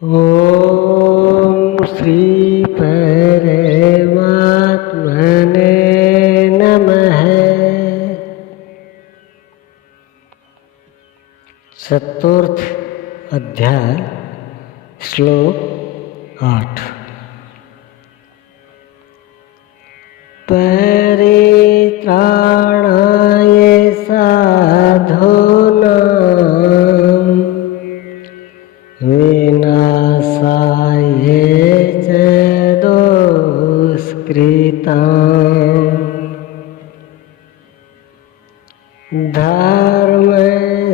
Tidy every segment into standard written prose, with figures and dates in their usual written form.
ओम श्री परमात्मने नमः। चतुर्थ अध्याय श्लोक 8। परित्राणाय साधूनां विनाशाय च दुष्कृताम् धर्म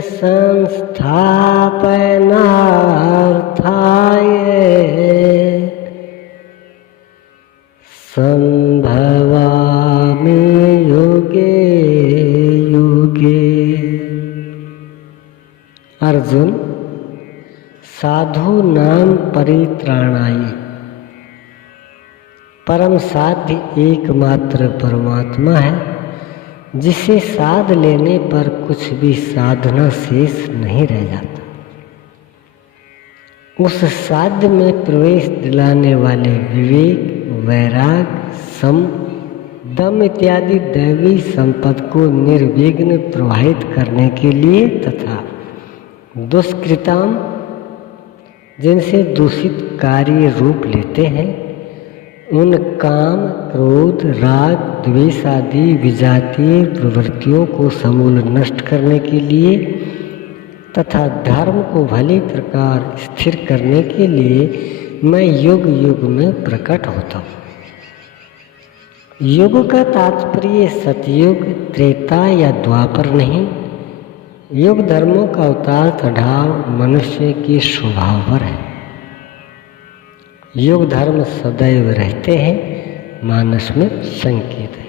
संस्थापनार्थाय संभवामि युगे युगे। अर्जुन, साधु नाम परित्राणाय, परम साध्य एकमात्र परमात्मा है, जिसे साध लेने पर कुछ भी साधना शेष नहीं रह जाता। उस साध्य में प्रवेश दिलाने वाले विवेक, वैराग, सम, दम इत्यादि दैवी संपद को निर्विघ्न प्रवाहित करने के लिए तथा दुष्कृताम, जिनसे दूषित कार्य रूप लेते हैं, उन काम, क्रोध, राग, द्वेष आदि विजातीय प्रवृत्तियों को समूल नष्ट करने के लिए तथा धर्म को भली प्रकार स्थिर करने के लिए मैं युग युग में प्रकट होता हूँ। युग का तात्पर्य सतयुग, त्रेता या द्वापर नहीं। युग धर्मों का उतार चढ़ाव मनुष्य के स्वभाव पर है। युग धर्म सदैव रहते हैं, मानस में संकेत है।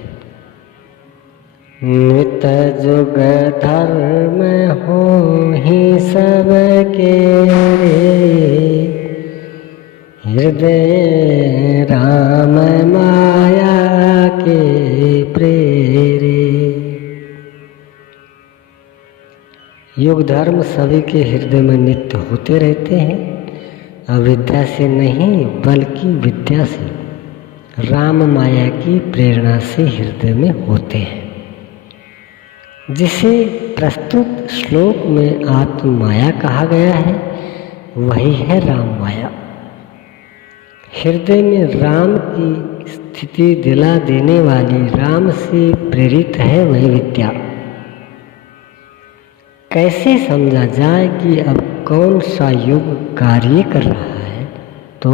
नित जुग धर्म हो ही सबके हृदय राम माया के प्रेरे। युग धर्म सभी के हृदय में नित्य होते रहते हैं, अविद्या से नहीं बल्कि विद्या से, राम माया की प्रेरणा से हृदय में होते हैं। जिसे प्रस्तुत श्लोक में आत्म माया कहा गया है, वही है राम माया। हृदय में राम की स्थिति दिला देने वाली, राम से प्रेरित है वही विद्या। कैसे समझा जाए कि अब कौन सा युग कार्य कर रहा है? तो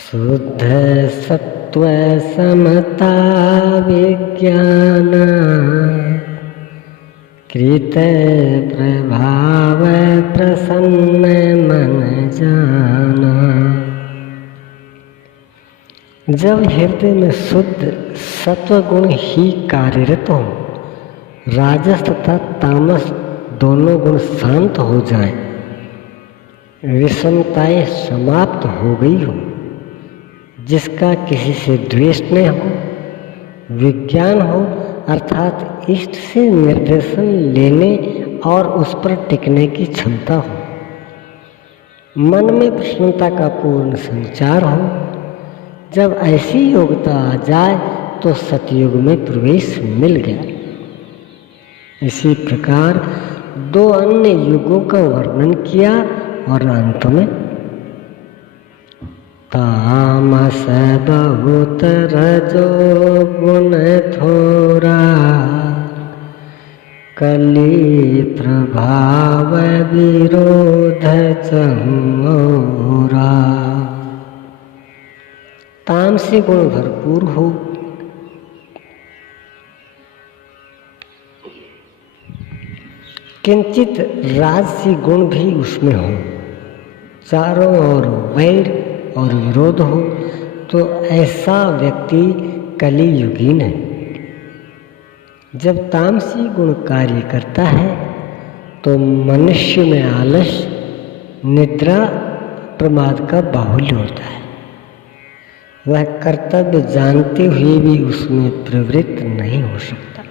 शुद्ध सत्व समता विज्ञान कृत प्रभाव प्रसन्न मन जाना। जब हृदय में शुद्ध सत्व गुण ही कार्यरत हो, राजस तथा तामस दोनों गुण शांत हो जाएं, विषमताएं समाप्त हो गई हो, जिसका किसी से द्वेष न हो, विज्ञान हो अर्थात इष्ट से निर्देशन लेने और उस पर टिकने की क्षमता हो, मन में प्रसन्नता का पूर्ण संचार हो, जब ऐसी योग्यता आ जाए तो सतयुग में प्रवेश मिल गया। इसी प्रकार दो अन्य युगों का वर्णन किया और अंत में तामस बहुत रजो गुण थोरा कली प्रभाव विरोध चहुरा। तामसी गुण भरपूर हो, किंचित राजसी गुण भी उसमें हो, चारों ओर वैर और विरोध हो, तो ऐसा व्यक्ति कली युगीन है। जब तामसी गुण कार्य करता है तो मनुष्य में आलस, निद्रा, प्रमाद का बाहुल्य होता है। वह कर्तव्य जानते हुए भी उसमें प्रवृत्त नहीं हो सकता।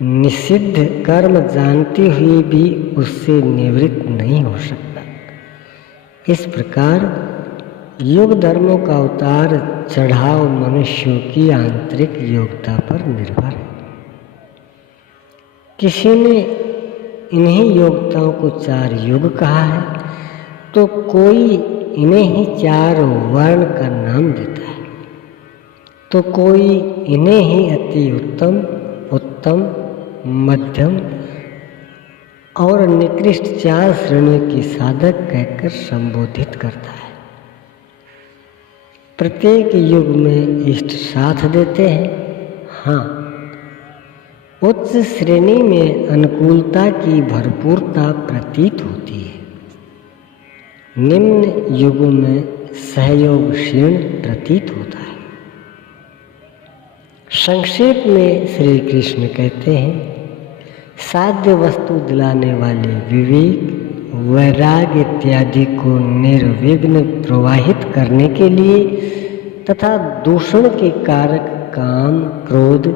निषिद्ध कर्म जानते हुए भी उससे निवृत्त नहीं हो सकता। इस प्रकार योग धर्मों का उतार चढ़ाव मनुष्यों की आंतरिक योग्यता पर निर्भर है। किसी ने इन्हीं योग्यताओं को 4 युग कहा है तो कोई इन्हें ही 4 वर्ण का नाम देता है, तो कोई इन्हें ही अति उत्तम, उत्तम, मध्यम और निकृष्ट 4 श्रेणियों की साधक कहकर संबोधित करता है। प्रत्येक युग में इष्ट साथ देते हैं। हाँ, उच्च श्रेणी में अनुकूलता की भरपूरता प्रतीत होती है, निम्न युगों में सहयोग क्षीण प्रतीत होता है। संक्षेप में श्री कृष्ण कहते हैं, साध्य वस्तु दिलाने वाले विवेक, वैराग्य इत्यादि को निर्विघ्न प्रवाहित करने के लिए तथा दूषण के कारक काम, क्रोध,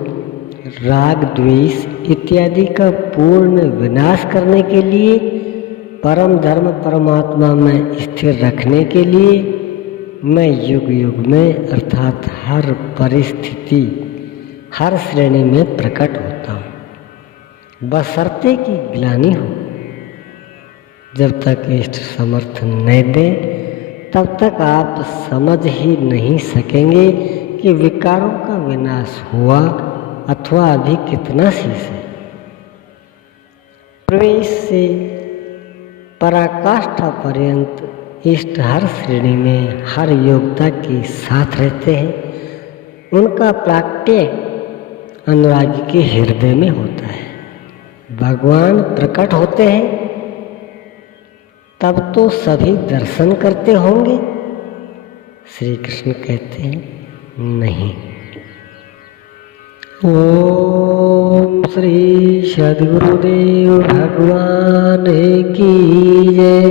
राग, द्वेष इत्यादि का पूर्ण विनाश करने के लिए, परम धर्म परमात्मा में स्थिर रखने के लिए मैं युग युग में अर्थात हर परिस्थिति, हर श्रेणी में प्रकट होता हूँ, बशर्ते की ग्लानि हो। जब तक इष्ट समर्थन नहीं दे तब तक आप समझ ही नहीं सकेंगे कि विकारों का विनाश हुआ अथवा अभी कितना शेष है। प्रवेश से पराकाष्ठा पर्यंत इष्ट हर श्रेणी में हर योग्यता के साथ रहते हैं। उनका प्राकट्य अनुरागी के हृदय में होता है। भगवान प्रकट होते हैं तब तो सभी दर्शन करते होंगे। श्री कृष्ण कहते हैं नहीं। ओम श्री सद्गुरुदेव भगवान की जय।